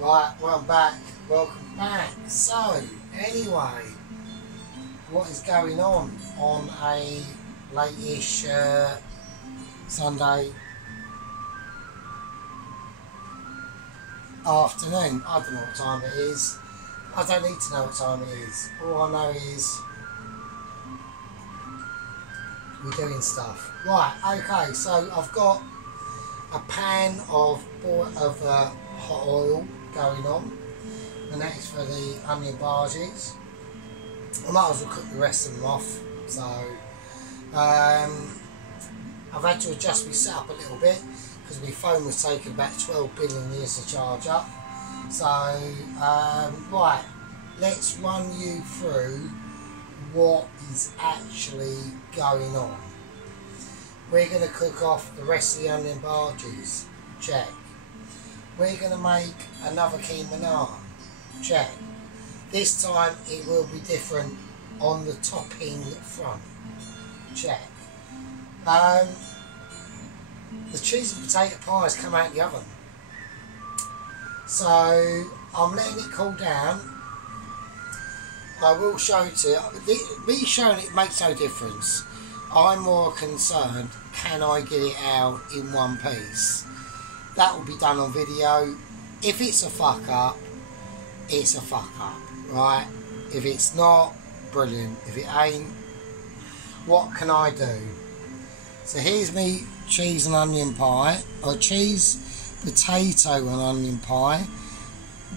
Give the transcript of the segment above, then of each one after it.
Right, well, I'm back. Welcome back. So, anyway, what is going on a late-ish Sunday afternoon? I don't know what time it is. I don't need to know what time it is. All I know is we're doing stuff. Right, okay, so I've got a pan of hot oil going on, and that is for the onion barges. I might as well cook the rest of them off. So I've had to adjust my setup a little bit because my phone was taking about 12 billion years to charge up. So right, let's run you through what is actually going on. We're going to cook off the rest of the onion barges. Check. We're going to make another keema naan. Check. This time it will be different on the topping front. Check. The cheese and potato pie has come out the oven. So I'm letting it cool down. I will show it to you. Me showing it makes no difference. I'm more concerned, can I get it out in one piece? That will be done on video. If it's a fuck up, it's a fuck up, right? If it's not, brilliant. If it ain't, what can I do? So here's me cheese and onion pie, or cheese, potato and onion pie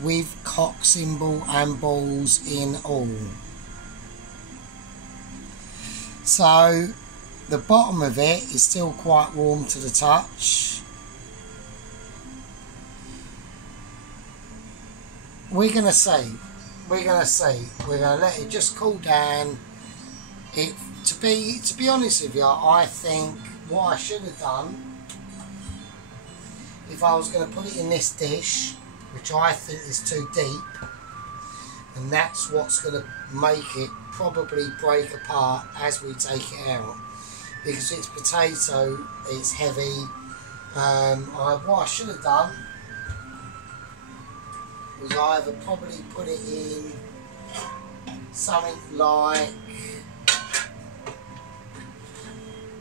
with cock symbol and balls in all. So the bottom of it is still quite warm to the touch. We're going to see. We're going to let it just cool down. To be honest with you, I think what I should have done, if I was going to put it in this dish, which I think is too deep, and that's what's going to make it probably break apart as we take it out, because it's potato, it's heavy. What I should have done was either probably put it in something like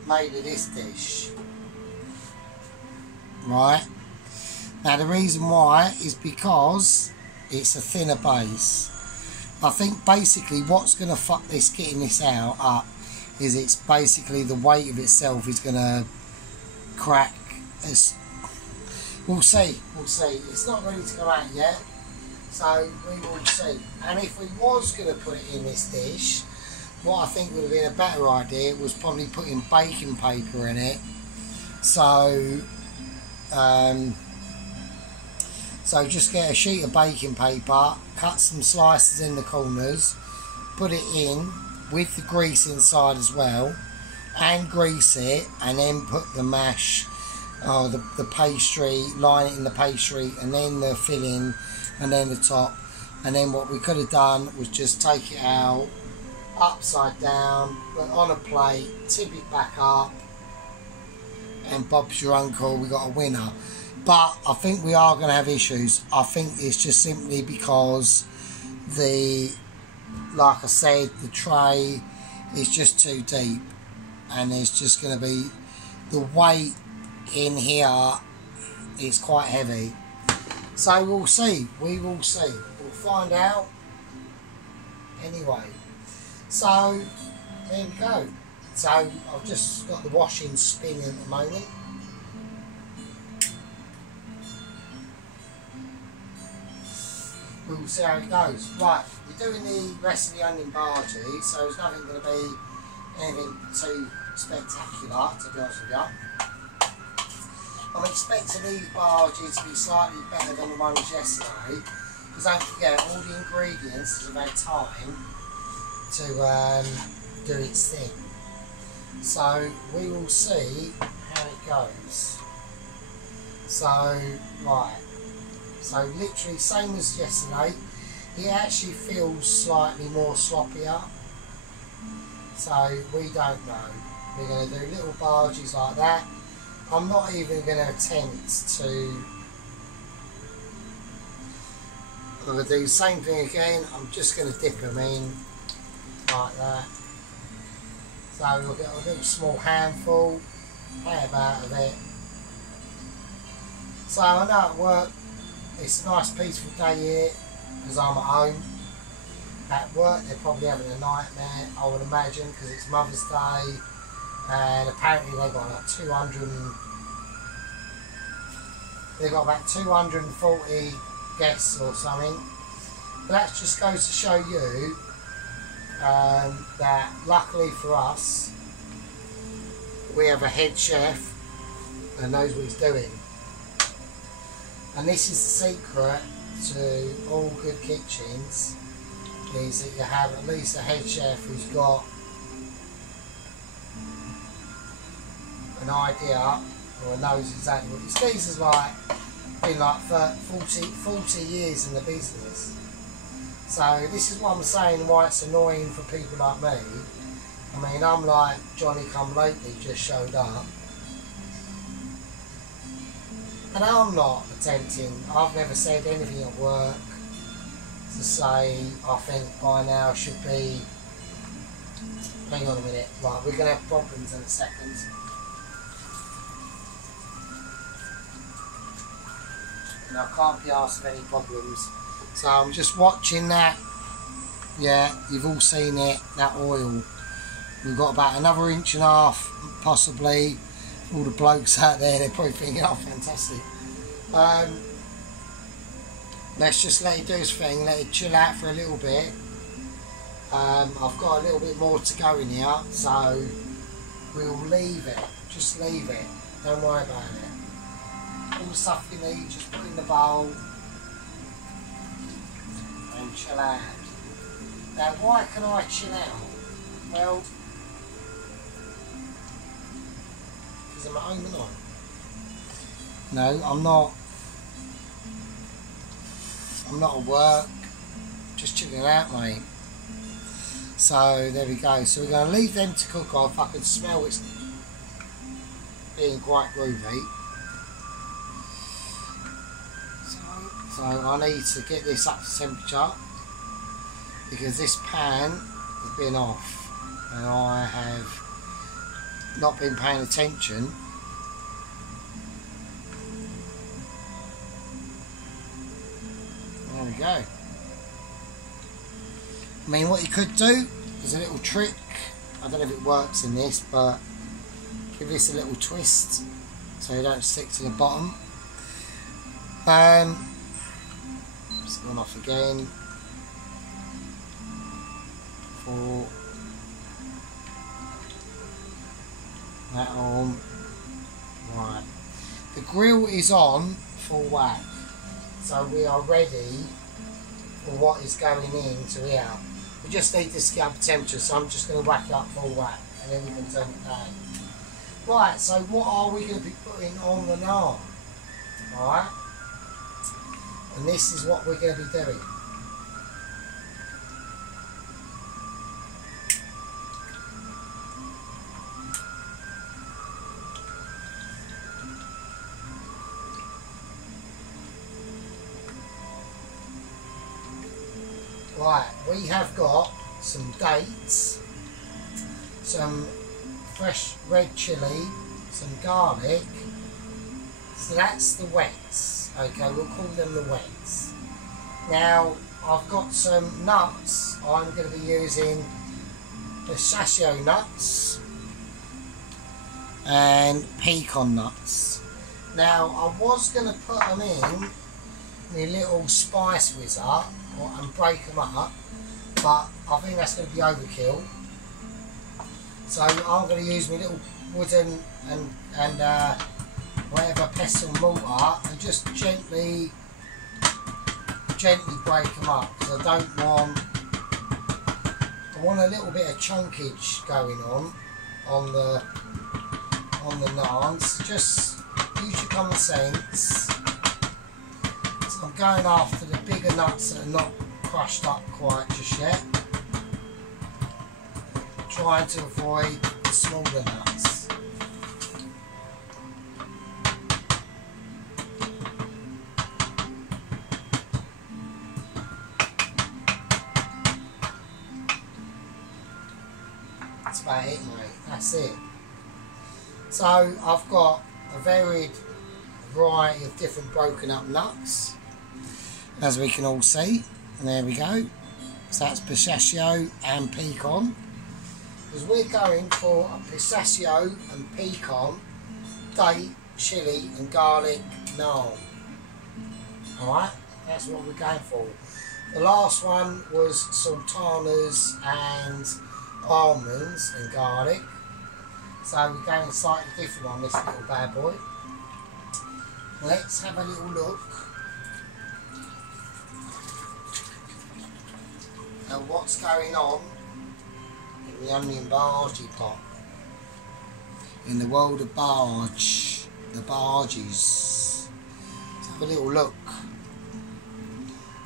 maybe this dish. Right? Now the reason why is because it's a thinner base. I think basically what's going to fuck this, getting this out up, is it's basically the weight of itself is going to crack. We'll see. It's not ready to go out yet. So we will see. And if we was going to put it in this dish, what I think would have been a better idea was probably putting baking paper in it. So just get a sheet of baking paper, cut some slices in the corners, put it in with the grease inside as well, and grease it, and then put the mash, the pastry, line it in the pastry, and then the filling, and then the top. And then what we could have done was just take it out upside down, put on a plate, tip it back up, and Bob's your uncle, we got a winner. But I think we are going to have issues. I think it's just simply because like I said, the tray is just too deep, and there's just going to be, the weight in here is quite heavy. So we'll see. We will see. We'll find out. Anyway, so there we go. So I've just got the washing spinning at the moment. We'll see how it goes. Right, we're doing the rest of the onion barges, so there's nothing going to be anything too spectacular, to be honest with you. I'm expecting these barges to be slightly better than the ones yesterday, because don't forget, all the ingredients have had time to do its thing. So we will see how it goes. So, right. So literally same as yesterday. It actually feels slightly more sloppier. So we don't know. We're going to do little barges like that. I'm not even going to attempt to I'm going to do the same thing again. I'm just going to dip them in like that. So we'll get a little small handful, play about of it. So I know at work it's a nice peaceful day here because I'm at home. At work they're probably having a nightmare, I would imagine, because it's Mother's Day and apparently they've got like they've got about 240 guests or something. But that just goes to show you that luckily for us we have a head chef that knows what he's doing. And this is the secret to all good kitchens, is that you have at least a head chef who's got an idea or knows exactly what he's doing. This is like been like 40 years in the business. So this is what I'm saying why it's annoying for people like me. I mean, I'm like Johnny come lately, just showed up. And I'm not attempting, I've never said anything at work to say I think by now should be, hang on a minute, right, we're going to have problems in a second. And I can't be asked of any problems. So I'm just watching that. Yeah, you've all seen it, that oil. We've got about another inch and a half, possibly. All the blokes out there, they're probably thinking, oh, fantastic. Let's just let it do its thing, let it chill out for a little bit. I've got a little bit more to go in here, so we'll leave it. Just leave it. Don't worry about it. All the stuff you need, just put in the bowl and chill out. Now, why can I chill out? Well, because I'm at home and on. No, I'm not. I'm not at work. Just chilling out, mate. So there we go. So we're going to leave them to cook off. I can smell it's being quite groovy. So I need to get this up to temperature because this pan has been off and I have not been paying attention. There we go. I mean, what you could do is a little trick. I don't know if it works in this, but give this a little twist so you don't stick to the bottom. It's gone off again. 4. That on. Right. The grill is on full whack. So we are ready for what is going into here. We just need this to get up temperature, so I'm just going to whack it up full whack and then we can turn it down. Right, so what are we going to be putting on the naan? Alright? And this is what we're going to be doing. Right, we have got some dates, some fresh red chilli, some garlic. So that's the wets. Okay, we'll call them the wets. Now, I've got some nuts. I'm going to be using the pistachio nuts and pecan nuts. Now, I was going to put them in my little spice whizzer and break them up, but I think that's going to be overkill. So I'm going to use my little wooden and whatever pestle and mortar and just gently break them up, because I want a little bit of chunkage going on the naans. Just use your common sense. So I'm going after the bigger nuts that are not crushed up quite just yet, trying to avoid the smaller nuts. That's about it, mate. That's it. So I've got a varied variety of different broken up nuts, as we can all see. And there we go. So that's pistachio and pecan. Because we're going for a pistachio and pecan date, chili and garlic naan. Alright, that's what we're going for. The last one was sultanas and almonds and garlic. So we're going slightly different on this little bad boy. Let's have a little look at what's going on in the onion bargey pot. In the world of barge, the barges. Let's have a little look.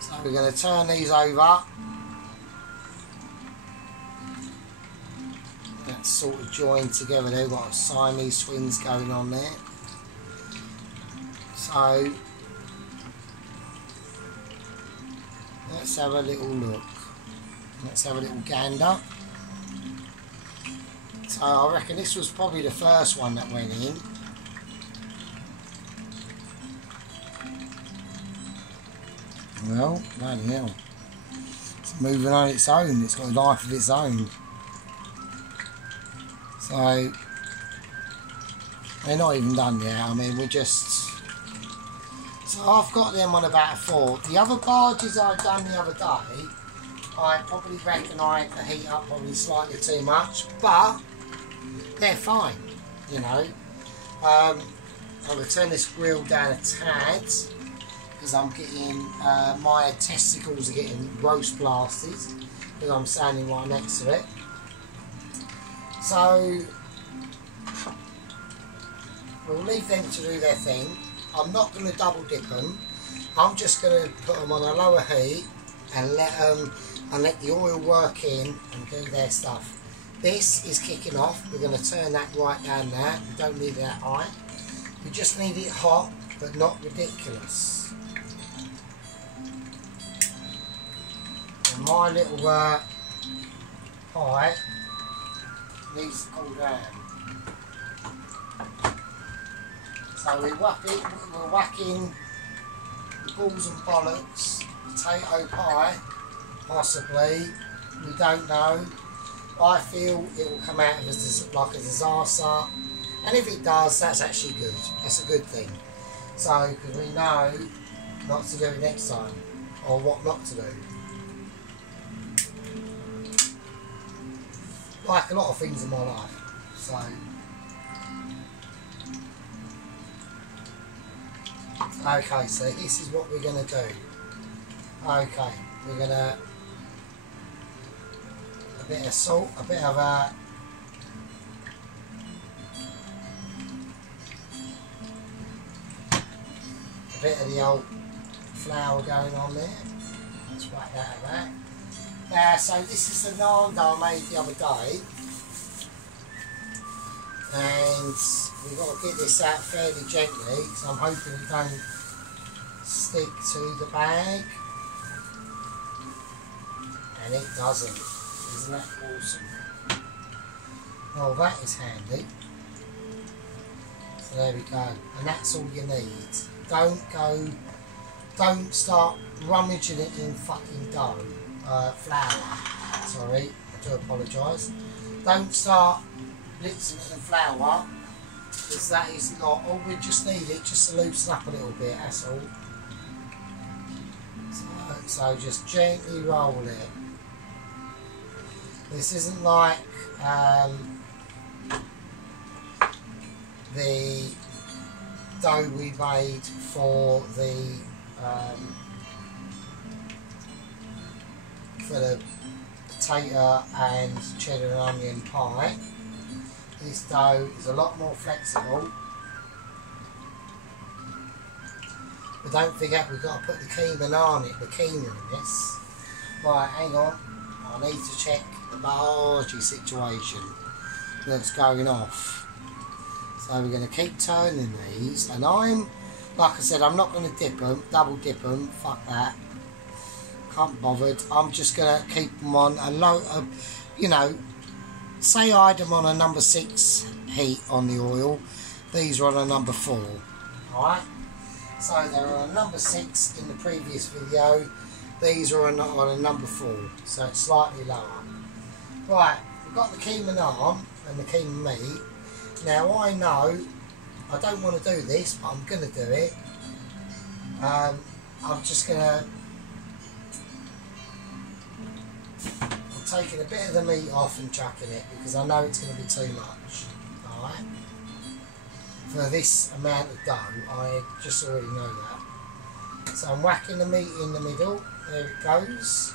So we're going to turn these over. That's sort of joined together there. We've got Siamese twins going on there. So let's have a little look. Let's have a little gander. So I reckon this was probably the first one that went in. Well, bloody hell. It's moving on its own. It's got a life of its own. So they're not even done yet. I mean, we're just... So I've got them on about a 4. The other barges I've done the other day, I probably reckon I had to heat up probably slightly too much, but they're fine, you know. I'm going to turn this grill down a tad because I'm getting, my testicles are getting roast blasted because I'm standing right next to it. So we'll leave them to do their thing. I'm not going to double dip them. I'm just going to put them on a lower heat and let the oil work in and do their stuff. This is kicking off. We're going to turn that right down there. We don't need it that high. We just need it hot, but not ridiculous. And my little pie needs to cool down. So we're whacking the balls and bollocks, potato pie, possibly, we don't know. I feel it will come out as like a disaster, and if it does, that's actually good. That's a good thing. So, because we know not to do it next time, or what not to do. Like a lot of things in my life. So, okay, so this is what we're going to do. Okay, we're going to a bit of salt, a bit of a bit of the old flour going on there. Let's whack that at that. Now, so this is the naan that I made the other day, and we've got to get this out fairly gently because I'm hoping it don't stick to the bag, and it doesn't. Isn't that awesome? Well, that is handy. So there we go, and that's all you need. Don't start rummaging it in fucking dough. Flour, sorry, I do apologise. Don't start blitzing it in flour, because that is not, all we just need it just to loosen up a little bit, that's all. So just gently roll it. This isn't like the dough we made for the potato and cheddar and onion pie. This dough is a lot more flexible. But don't forget, we've got to put the keema in this. Right, hang on. I need to check the bargee situation that's going off. So we're going to keep turning these, and like I said, I'm not going to dip them, double dip them, fuck that. Can't be bothered. I'm just going to keep them on a low, you know, say I had them on a number 6 heat on the oil, these are on a number 4. Alright, so they're on a number 6 in the previous video, these are on a number 4, so it's slightly lower. Right, we've got the keema naan and the keema meat. Now I know I don't want to do this, but I'm going to do it. I'm just going to... I'm taking a bit of the meat off and chucking it because I know it's going to be too much. Alright? For this amount of dough, I just already know that. So I'm whacking the meat in the middle. There it goes.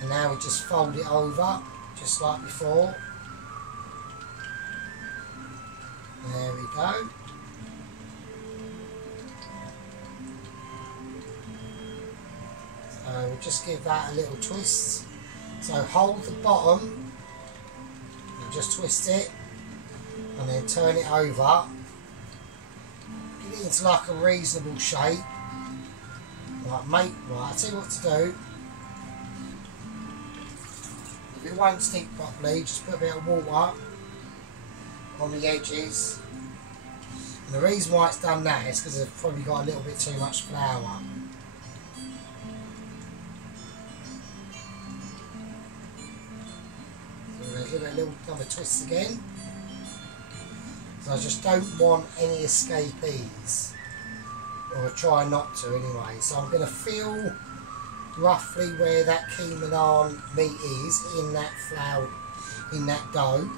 And now we just fold it over, just like before. There we go. So we'll just give that a little twist. So hold the bottom and just twist it and then turn it over. Get it into like a reasonable shape. Right, mate, right, I'll tell you what to do. If it won't stick properly, just put a bit of water on the edges. And the reason why it's done that is because I've probably got a little bit too much flour. So we're going to give it another twist again. So I just don't want any escapees, or try not to anyway. So I'm going to feel roughly where that keema naan meat is in that flour, in that dough.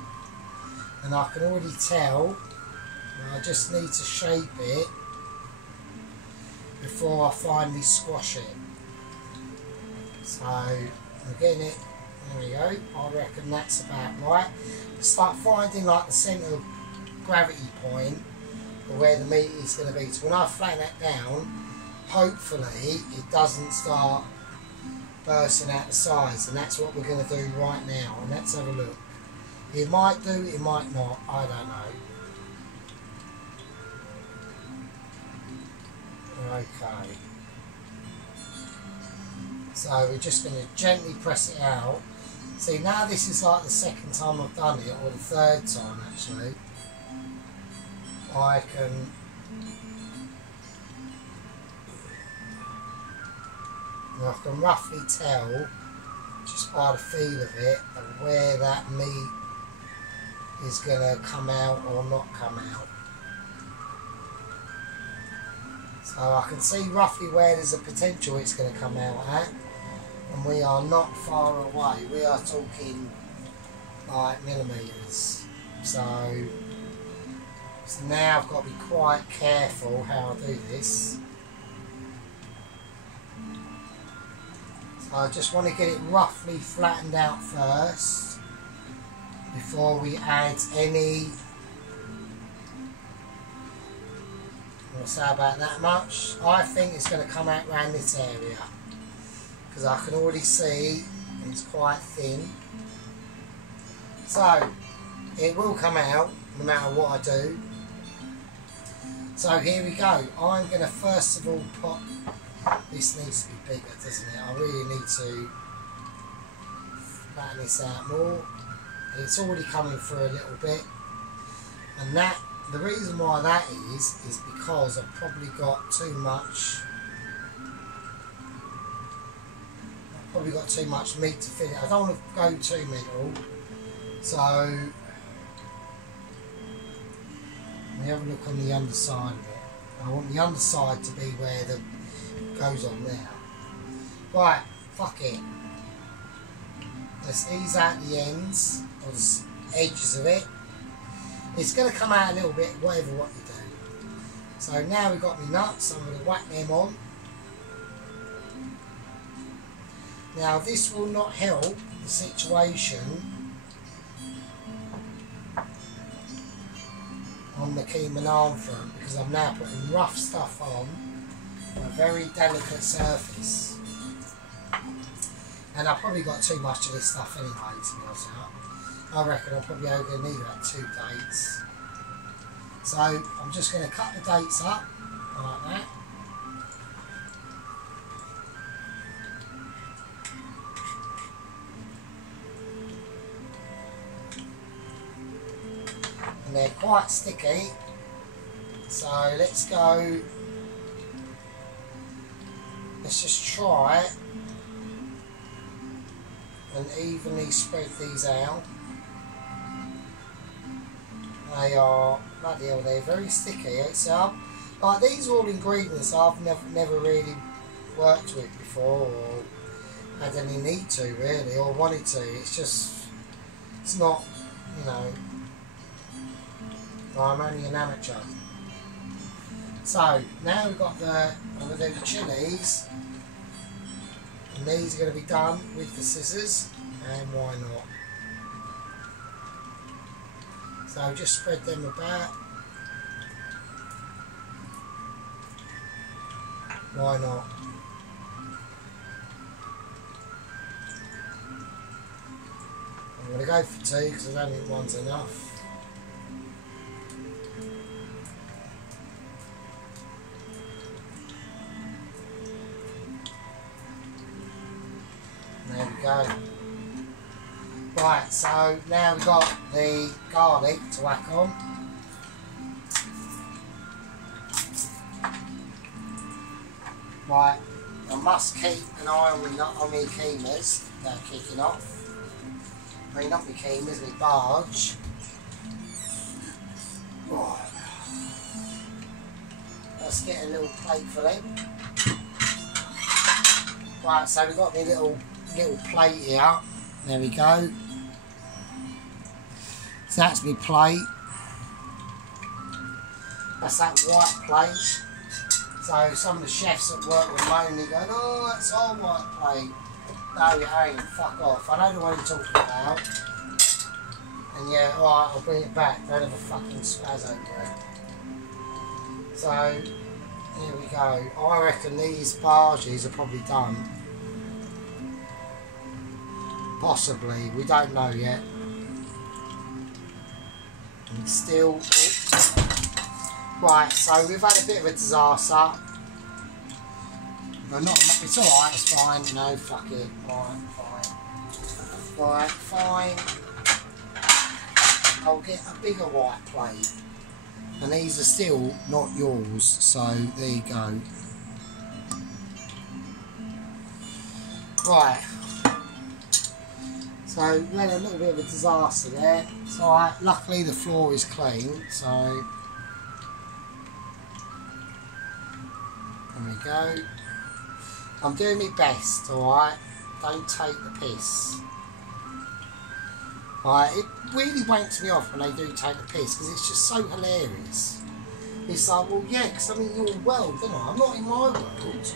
And I can already tell, I just need to shape it before I finally squash it. So I'm getting it, there we go, I reckon that's about right. Start finding like the centre of gravity point of where the meat is going to be. So when I flatten that down, hopefully it doesn't start bursting out the sides, and that's what we're going to do right now. And let's have a look. It might do, it might not, I don't know. Okay. So we're just going to gently press it out. See, now this is like the second time I've done it, or the third time actually. I can... I can roughly tell, just by the feel of it, of where that meat is going to come out or not come out. So I can see roughly where there's a potential it's going to come out at, and we are not far away. We are talking like millimetres. So now I've got to be quite careful how I do this. So I just want to get it roughly flattened out first before we add any. I'll say about that much. I think it's going to come out around this area because I can already see it's quite thin. So it will come out no matter what I do. So here we go. I'm going to first of all put, this needs to be bigger, doesn't it? I really need to flatten this out more. It's already coming through a little bit, and that, the reason why that is because I've probably got too much. I've probably got too much meat to fit it. I don't want to go too middle, so let me have a look on the underside of it. I want the underside to be where the goes on there. Right, fuck it. Let's ease out the ends or the edges of it. It's going to come out a little bit, whatever what you do. So now we've got my nuts, I'm going to whack them on. Now this will not help the situation on the keema naan front, because I'm now putting rough stuff on a very delicate surface. And I've probably got too much of this stuff anyway, to be honest. I reckon I'm probably only going to need about 2 dates. So I'm just going to cut the dates up like that. and they're quite sticky. So let's go. Let's just try it and evenly spread these out. They are, bloody hell, they're very sticky. It's like these are all ingredients I've never really worked with before or had any need to really, or wanted to. It's just, it's not, you know, I'm only an amateur. So now we've got I'm going to do the chilies, and these are going to be done with the scissors, and why not? So just spread them about. Why not? I'm going to go for 2 because I don't think one's enough. There we go. Right, so now we've got the garlic to whack on. Right, I must keep an eye on my keemers that are kicking off. I mean, not my keemers, my barge. Right. Let's get a little plate for them. Right, so we've got my little plate here. There we go. So that's my plate. That's that white plate. So some of the chefs at work were moaning, going, "Oh, that's our white plate." No, it ain't. Fuck off. I don't know what you're talking about. And yeah, alright, I'll bring it back. Don't have a fucking spaz over it. So, here we go. I reckon these barges are probably done. Possibly. We don't know yet. And still... Oh. Right, so we've had a bit of a disaster. Well, not, it's alright, it's fine. No, fuck it. Right, fine. Right, fine. I'll get a bigger white plate. And these are still not yours, so there you go. Right. So we had a little bit of a disaster there. So luckily the floor is clean, so there we go. I'm doing my best, alright? Don't take the piss. Alright, it really wanks me off when they do take the piss because it's just so hilarious. It's like, well, yeah, because I'm in your world, don't I? I'm not in my world.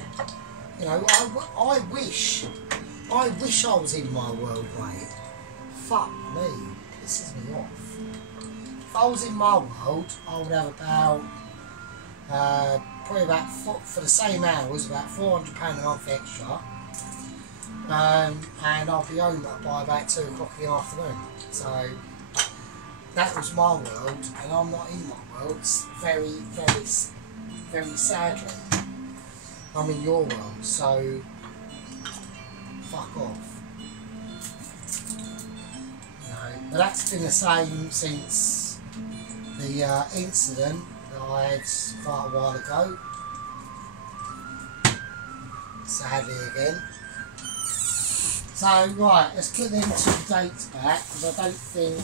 You know, I wish I was in my world, mate. Fuck me. Pisses me off. If I was in my world, I would have about, probably about, for the same hours, about £400 a month extra. And I'll be home by about 2 o'clock in the afternoon. So that was my world, and I'm not in my world. It's very, very, very sadly, I'm in your world. So fuck off. No, but that's been the same since the incident that I had quite a while ago. Sadly again. So, right, let's put them 2 dates back, because I don't think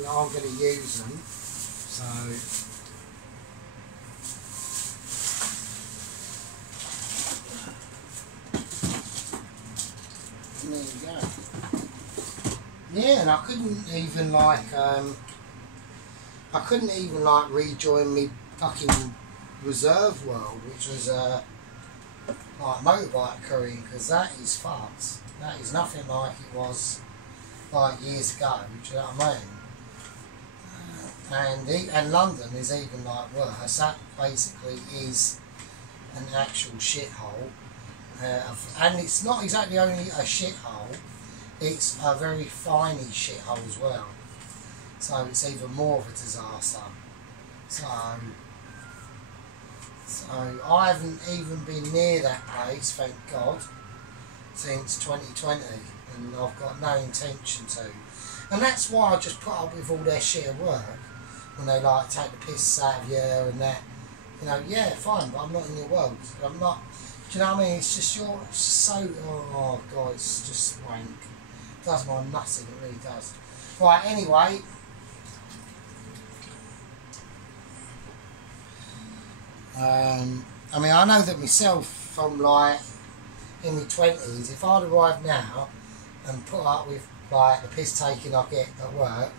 I'm going to use them. So, there you go. Yeah, and I couldn't even rejoin me fucking reserve world, which was like motorbike currying, because that is fucked. That is nothing like it was like years ago, do you know what I mean? And London is even like worse. That basically is an actual shithole, and it's not exactly only a shithole, it's a very finey shithole as well. So it's even more of a disaster. So I haven't even been near that place, thank God. since 2020, and I've got no intention to. And that's why I just put up with all their shit at work, when they like take the piss out of you and that. You know, yeah, fine, but I'm not in your world. I'm not. Do you know what I mean? It's just it's so. Oh god, it's just wank. It does my nothing. It really does. Right. Anyway. I mean, I know that myself from like in my 20s, if I'd arrived now and put up with like the piss taking I get at work,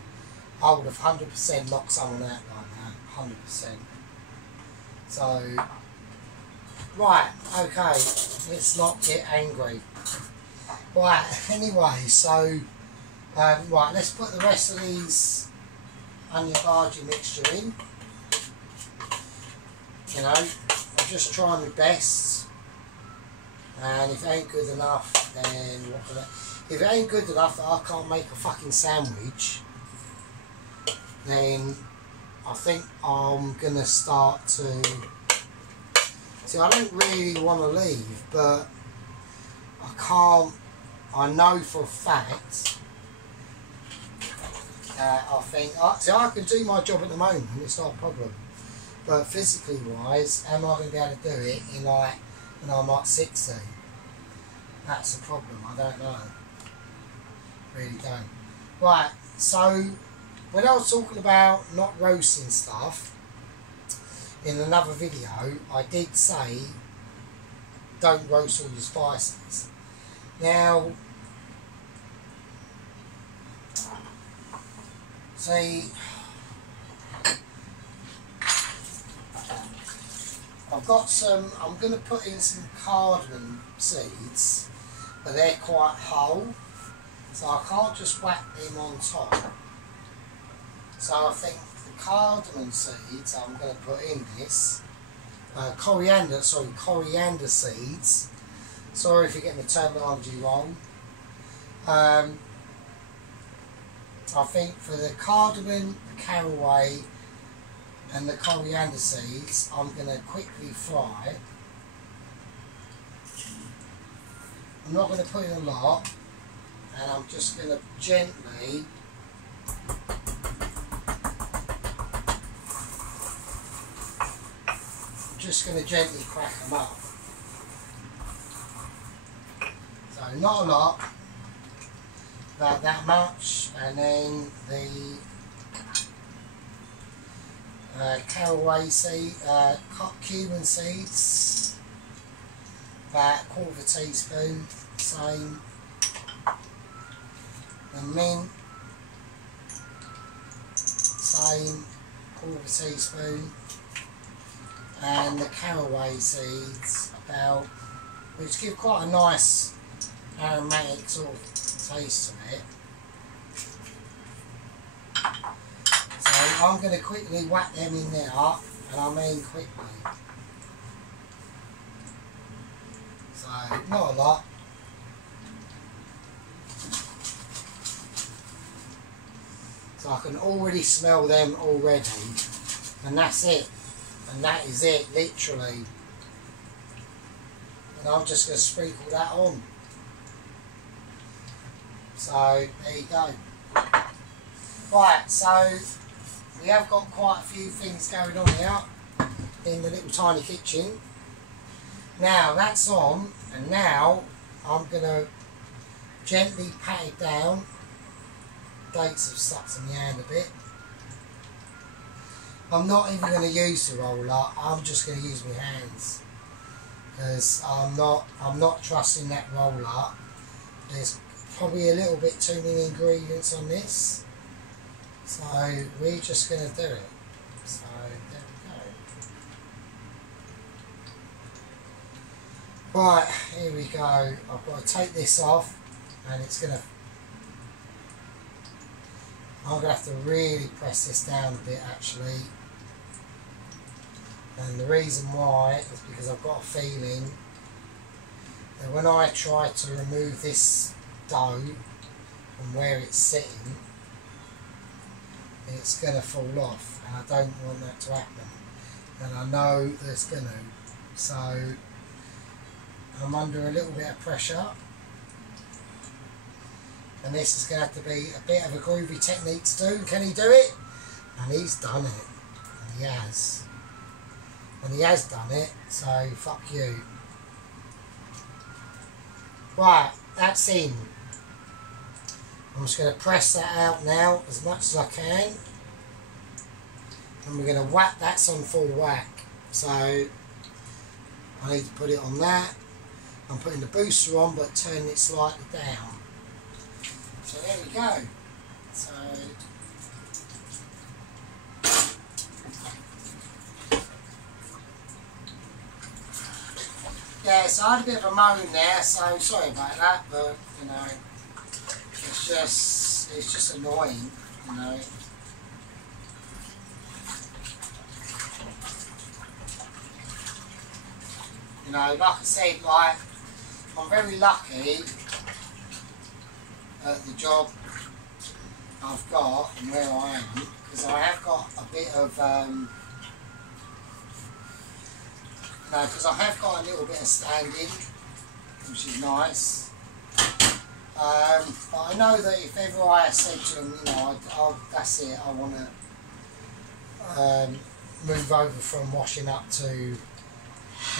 I would have 100% knocked someone out like that, 100%. So, right, okay, let's not get angry. Right, anyway, so, right, let's put the rest of these onion bhaji mixture in. You know, I'm just trying my best, and if it ain't good enough, then what can if it ain't good enough that I can't make a fucking sandwich, then I think I'm gonna start to. See, I don't really want to leave, but I can't. I know for a fact that I think. See, I can do my job at the moment. It's not a problem. But physically wise, am I going to be able to do it in like when I'm like 60? That's the problem. I don't know. Really don't. Right. So when I was talking about not roasting stuff in another video, I did say don't roast all your spices. Now, see, I've got some, I'm going to put in some cardamom seeds, but they're quite whole, so I can't just whack them on top. So I think the cardamom seeds I'm going to put in this, coriander seeds, sorry if you're getting the terminology wrong. I think for the cardamom, the caraway and the coriander seeds, I'm going to quickly fry. I'm not going to put in a lot, and I'm just going to gently crack them up. So not a lot, about that much, and then the caraway seed, cumin seeds, about 1/4 teaspoon, same. The mint, same, 1/4 teaspoon, and the caraway seeds, about, which give quite a nice aromatic sort of taste to it. So I'm going to quickly whack them in there, and I mean quickly. So not a lot. So I can already smell them already, and that's it. And that is it, literally. And I'm just going to sprinkle that on. So there you go. Right, so we have got quite a few things going on here in the little tiny kitchen. Now that's on, and now I'm going to gently pat it down. Dates have stuck to my hand a bit. I'm not even going to use the roller, I'm just going to use my hands, because I'm not trusting that roller. There's probably a little bit too many ingredients on this, so we're just going to do it. So there we go. Right, here we go. I've got to take this off, and it's going to, I'm going to have to really press this down a bit actually. And the reason why is because I've got a feeling that when I try to remove this dough from where it's sitting, it's going to fall off, and I don't want that to happen, and I know that it's going to. So I'm under a little bit of pressure, And this is going to have to be a bit of a groovy technique to do. Can he do it? And he's done it. And he has. And he has done it, so fuck you. Right, that's in. I'm just going to press that out now as much as I can. And we're going to whack, that's on full whack. So, I need to put it on that. I'm putting the booster on but turning it slightly down. So there we go. So yeah, so I had a bit of a moan there, so sorry about that, but you know, it's just annoying, you know. You know, like I said, like, I'm very lucky at the job I've got and where I am, because I have got a bit of, because I have got a little bit of standing, which is nice. But I know that if ever I said to them, you know, that's it, I want to move over from washing up to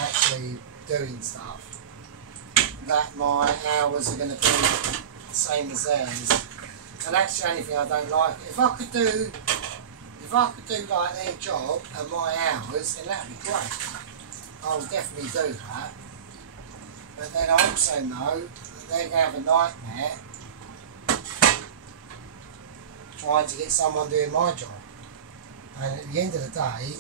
actually doing stuff, that my hours are going to be the same as theirs, and that's the only thing I don't like. If I could do like their job and my hours, then that'd be great. I'll definitely do that. But then I also know that they're going to have a nightmare trying to get someone doing my job, and at the end of the day,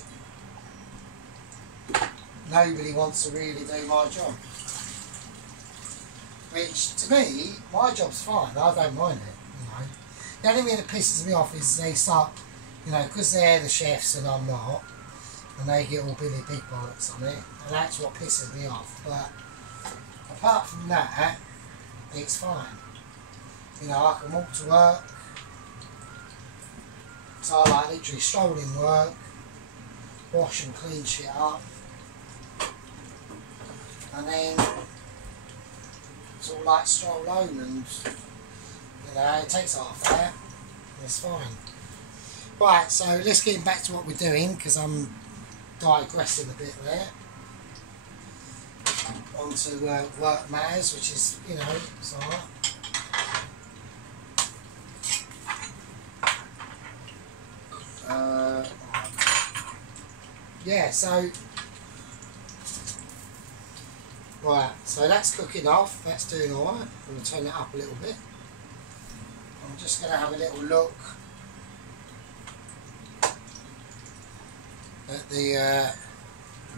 nobody wants to really do my job. Which, to me, my job's fine. I don't mind it, you know. The only thing that pisses me off is they start, you know, because they're the chefs and I'm not, and they get all Billy Big Bollocks on it, and that's what pisses me off. But apart from that, it's fine. You know, I can walk to work, so I like literally stroll in work, wash and clean shit up, and then it's all like stroll home, and you know, it takes half an hour, it's fine. Right, so let's get back to what we're doing, because I'm digressing a bit there. Onto work matters, which is, you know, it's alright. Yeah, so right, so that's cooking off, that's doing alright. I'm going to turn it up a little bit. I'm just going to have a little look at the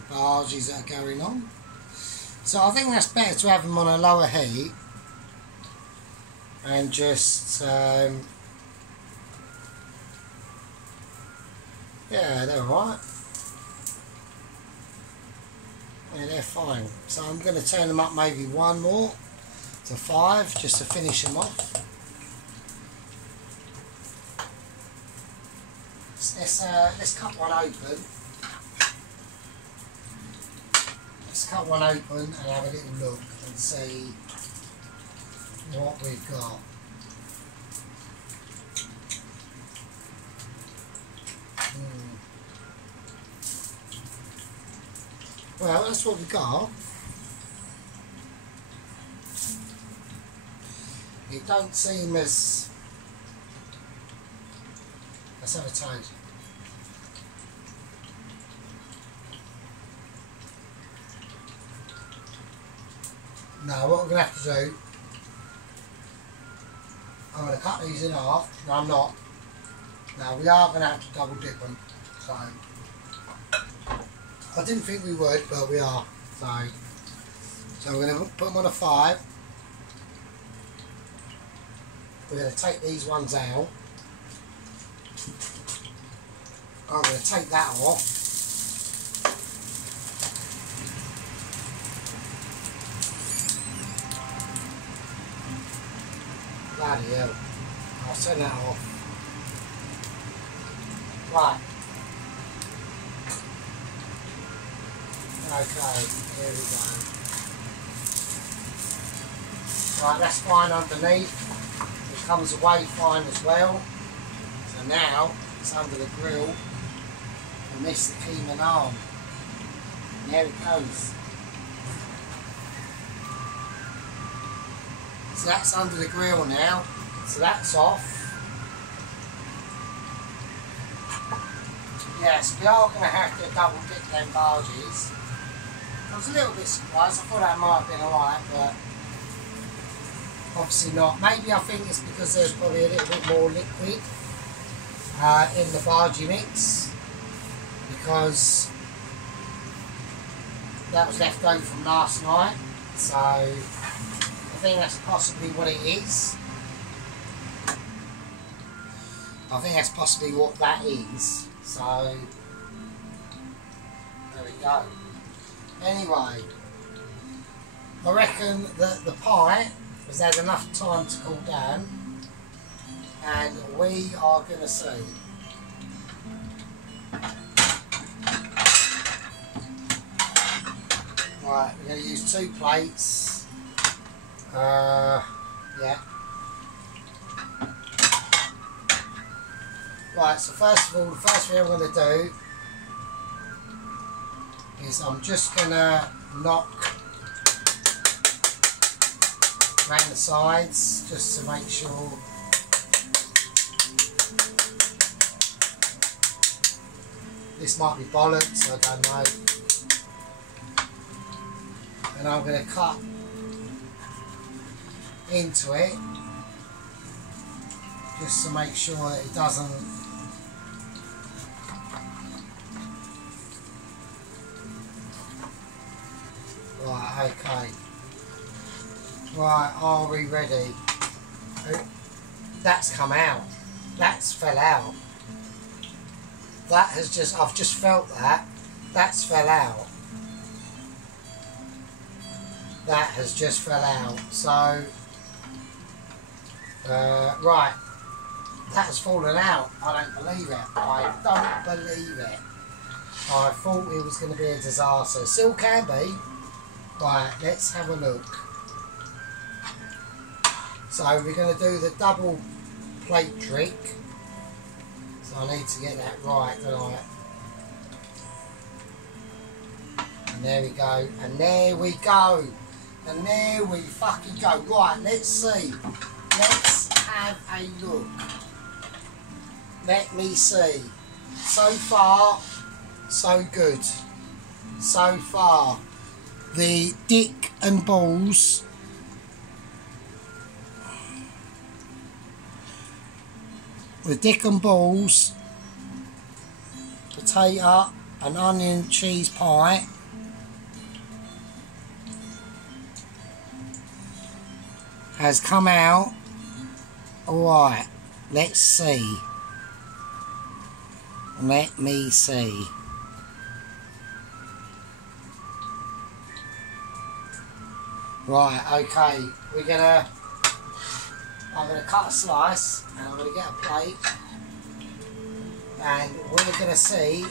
barges that are going on. So I think that's better to have them on a lower heat and just yeah, they're alright. Yeah, they're fine. So I'm going to turn them up maybe one more to 5 just to finish them off. Let's cut one open. Let's cut one open and have a little look and see what we've got. Well, that's what we got. It don't seem as... Let's have a taste. Now, what we're going to have to do, I'm going to cut these in half. No, I'm not. Now, we are going to have to double dip them. So, I didn't think we would, but we are. So we're going to put them on a 5. We're going to take these ones out. I'm going to take that off. Bloody hell. I'll turn that off. Right. Okay, here we go. Right, that's fine underneath. We'll comes away fine as well. So now it's under the grill and this is the keema naan. And there it goes. So that's under the grill now. So that's off. Yes, we are going to have to double dip them barges. I was a little bit surprised. I thought that might have been alright, but obviously not. Maybe I think it's because there's probably a little bit more liquid in the bargee mix, because that was left over from last night. So I think that's possibly what it is. I think that's possibly what that is. So there we go. Anyway, I reckon that the pie has had enough time to cool down, and we are going to see. Right, we're going to use 2 plates. Yeah. Right, so first of all, the first thing I'm going to do is I'm just going to knock around the sides just to make sure this might be bollocks, I don't know. And I'm going to cut into it just to make sure that it doesn't right, okay. Right, are we ready? That's come out. That's fell out. That has just, I've just felt that. That's fell out. That has just fell out. So, right. That has fallen out. I don't believe it. I don't believe it. I thought it was going to be a disaster. Still can be. Right, let's have a look. So we're going to do the double plate trick. So I need to get that right, don't I? And there we go. And there we go. And there we fucking go. Right, let's see. Let's have a look. Let me see. So far, so good. So far. The dick and balls potato and onion cheese pie has come out alright. Let's see. Let me see. Right, okay, I'm gonna cut a slice and I'm gonna get a plate and we're gonna see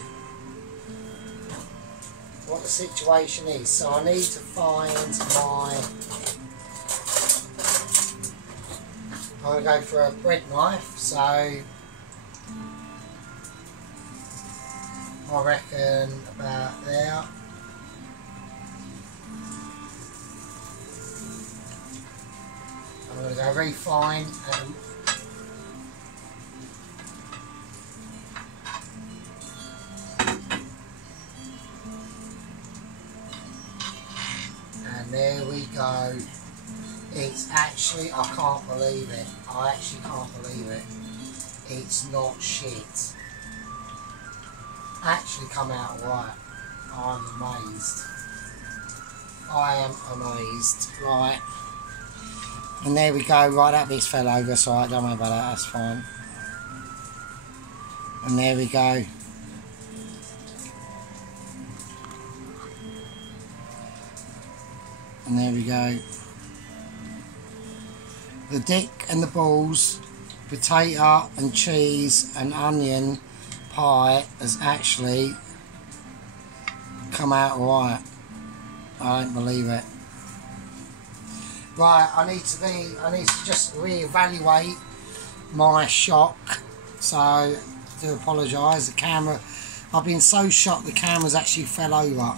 what the situation is. So I need to find I'm gonna go for a bread knife, so I reckon about there. I'm going to go very fine and there we go. It's actually, I can't believe it. I actually can't believe it. It's not shit. Actually come out right. I'm amazed. I am amazed. Right. And there we go, right, that bit's fell over, so I don't worry about that, that's fine. And there we go. And there we go. The dick and the balls, potato and cheese and onion pie has actually come out right. I don't believe it. Right, I need to just reevaluate my shock, so I do apologise. The camera, I've been so shocked the camera's actually fell over.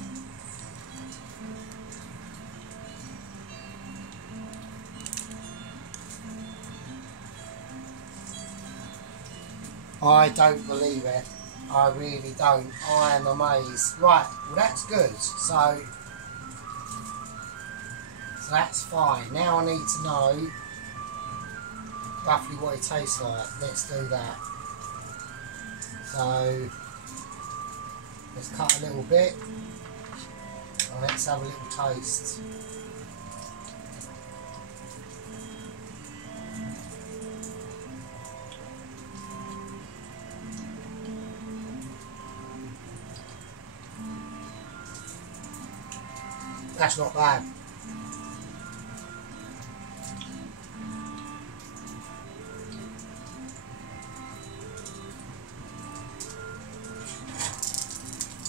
I don't believe it. I really don't. I am amazed. Right, well that's good. So that's fine. Now I need to know roughly what it tastes like. Let's do that. So let's cut a little bit and let's have a little taste. That's not bad.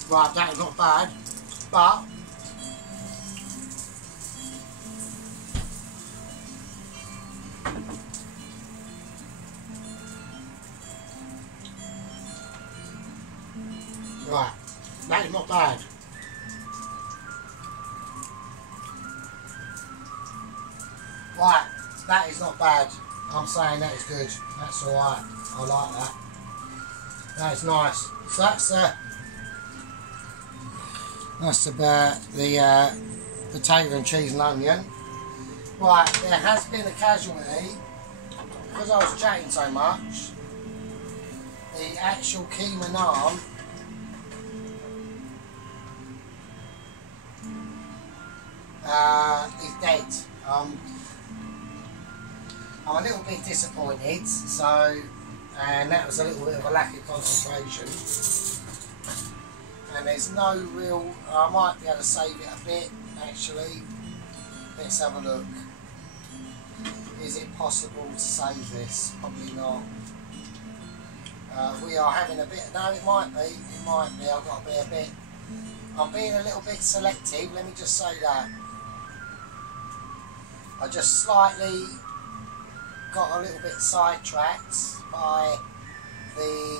Right, that is not bad, but right, that is not bad. Right, that is not bad. I'm saying that is good. That's alright. I like that. That is nice. So that's about the potato and cheese and onion. Right, there has been a casualty because I was chatting so much. The actual keema naan is dead. I'm a little bit disappointed, and that was a little bit of a lack of concentration. And there's no real, I might be able to save it a bit actually. Let's have a look. Is it possible to save this? Probably not. We are having a bit, no it might be, I've got to be a bit, I'm being a little bit selective, let me just say that. I just slightly got a little bit sidetracked by the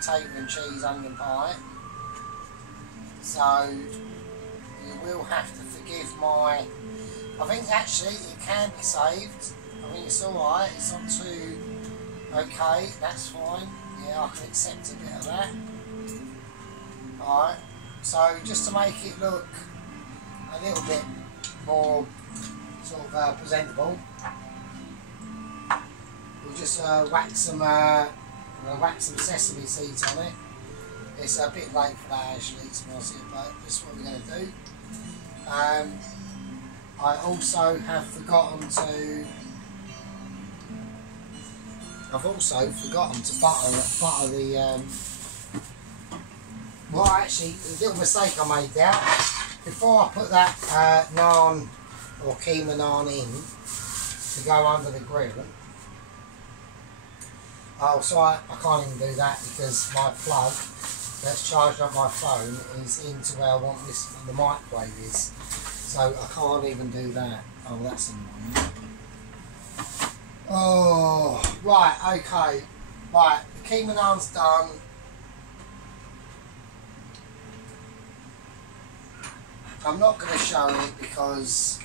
potato and cheese onion pie, so you will have to forgive my. I think actually it can be saved. I mean it's alright. It's not too okay. That's fine. Yeah, I can accept a bit of that. Alright. So just to make it look a little bit more sort of presentable, we'll just whack some sesame seeds on it. It's a bit late for that actually, to be honest, but this is what we're going to do. I also have forgotten to. I've also forgotten to butter the. Well, actually, a little mistake I made there. Before I put that naan or keema naan in to go under the grill. Oh, so I can't even do that because my plug that's charged up my phone is into where I want the microwave is. So I can't even do that. Oh, that's annoying. Oh, right, okay. Right, the keema naan's done. I'm not going to show it because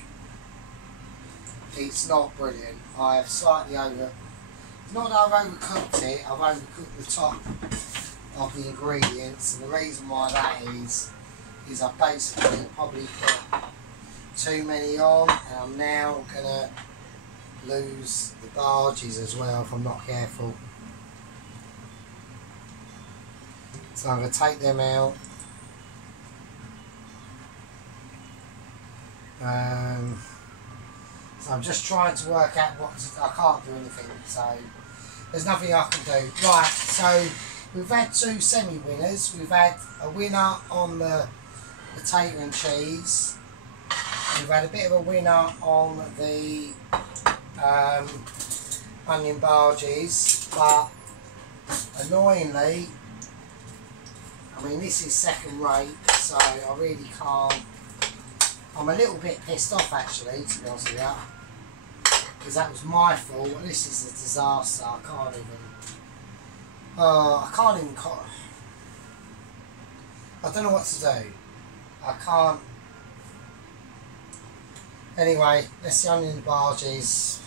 it's not brilliant. I have slightly not that I've overcooked it, I've overcooked the top of the ingredients, and the reason why that is I basically probably put too many on, and I'm now going to lose the barges as well if I'm not careful. So I'm going to take them out. So I'm just trying to work out I can't do anything, so there's nothing I can do. Right, so we've had two semi-winners. We've had a winner on the potato and cheese. We've had a bit of a winner on the onion barges, but annoyingly, I mean this is second rate, so I really can't. I'm a little bit pissed off actually, to be honest with you. because that was my fault. This is a disaster. I can't even. I can't even. I don't know what to do. I can't. Anyway, that's the onion barges.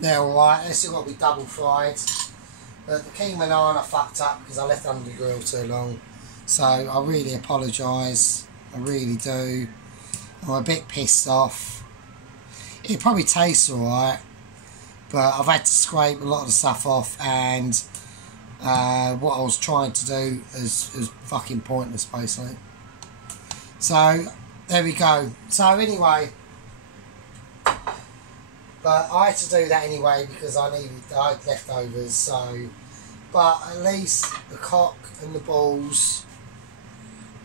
They're alright. They've still got to be double fried. But the keema naan I fucked up because I left under the grill too long. So I really apologise. I really do. I'm a bit pissed off. It probably tastes alright, but I've had to scrape a lot of the stuff off, and what I was trying to do is fucking pointless basically. So there we go. So anyway, but I had to do that anyway because I had leftovers. So, but at least the cock and the balls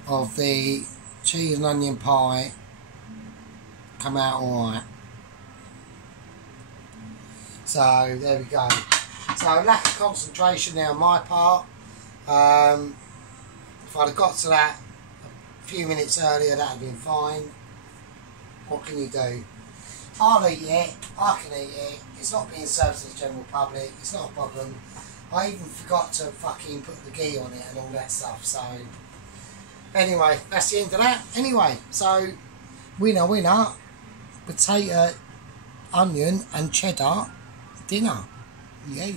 of the cheese and onion pie come out alright. So there we go. So lack of concentration there on my part. If I'd have got to that a few minutes earlier, that'd have been fine. What can you do? I'll eat it. I can eat it. It's not being served to the general public. It's not a problem. I even forgot to fucking put the ghee on it and all that stuff. So anyway, that's the end of that. Anyway, so winner, winner, potato, onion and cheddar dinner. Yeah.